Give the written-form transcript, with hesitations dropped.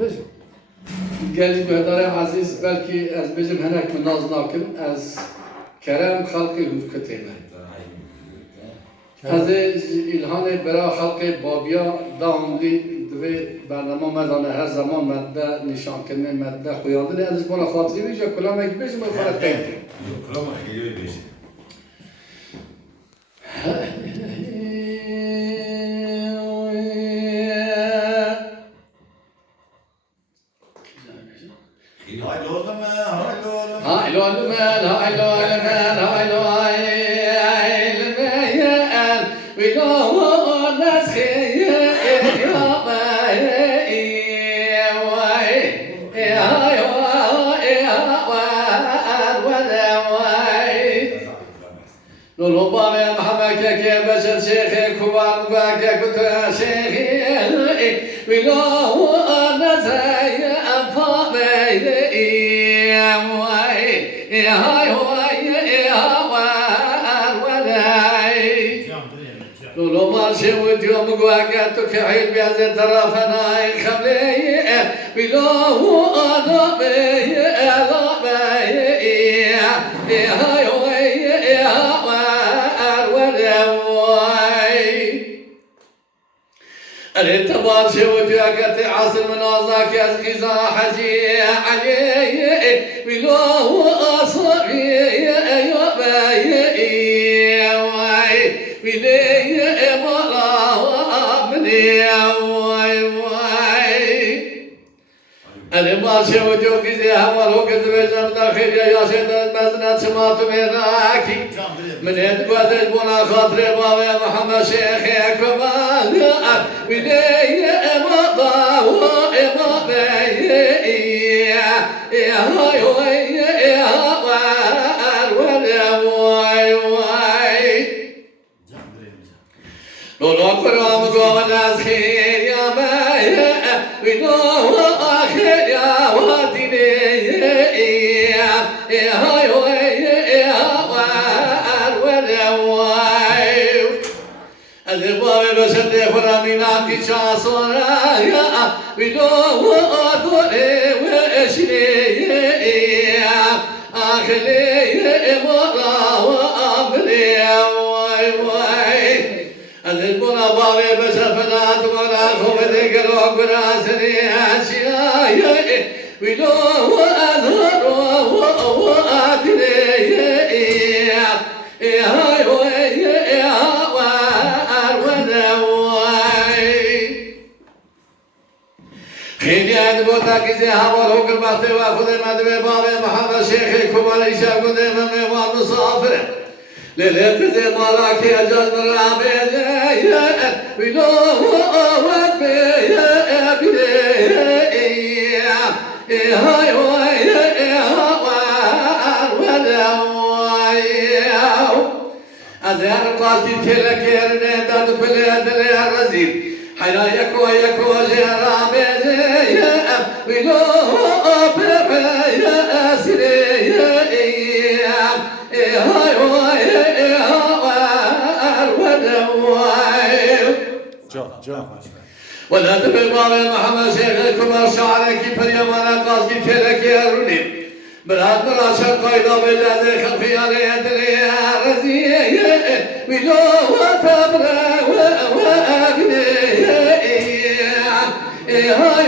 بجم قال بهدار عزيز بلكي از بجم هناك من ناز ناكن از كلام خلقي هوكتيمه از الهان برا خلق بابیا داملی دوی برنامه مدانه هر زمان مده نشان کنه مده خویاندنی ازش بنا خاطری بیجا کلام اگه بجم و فرق تیمتی کلام خیلی بیشه هاي لو المال هاي لو المال هاي لو المال ويلو الناس خير لولو بابا يا محمد كي بشر شيخي كبار مقاكي كنت شيخي ويلو الناس خير لولو مارشي وديوم قواقاتو كحيل بيازي طرفنا خملي بلو انا بي انا أريد تبارشي وديوكتي عاصر من أوزاك يزغيزا حجي علي بلو أصري أنا ما شو جوكي زي هوالو كذب جمدا خير يا شيطان مزنا سمعت مراكي من هند قدر بنا خاطر بابا محمد شيخ كمال بدي مضى وما بي يا هاي يا لو قرام قوم الناس خير يا باي ولو آخر يا واديني يا هاي يا الباب بشد فرامينا كي شاسونا يا ولو أدوري وشني آخر مرا وأمري البنا بابي بشفنا تمنا خوفتي قلوب براسني أشياء ولو أظهر وأدري خيليان بوتاكي زي هوالو قرباتي وافضي مدوي بابي محمد شيخي كمالي شاكو دي ممي وانو صافره لليت زي مالاكي أجاز مرابي ولو ربي أزهر قاسي تلك يرني بلاد الرزيل حيا يكو جرامي ولو يا سري ولا تبي بابا محمد شيخكم شعرك فريمان قاسي تلك يرني براد مراشد قيدا بجازي خلفي علي أدري رزي ولو وفبرا وأبني هاي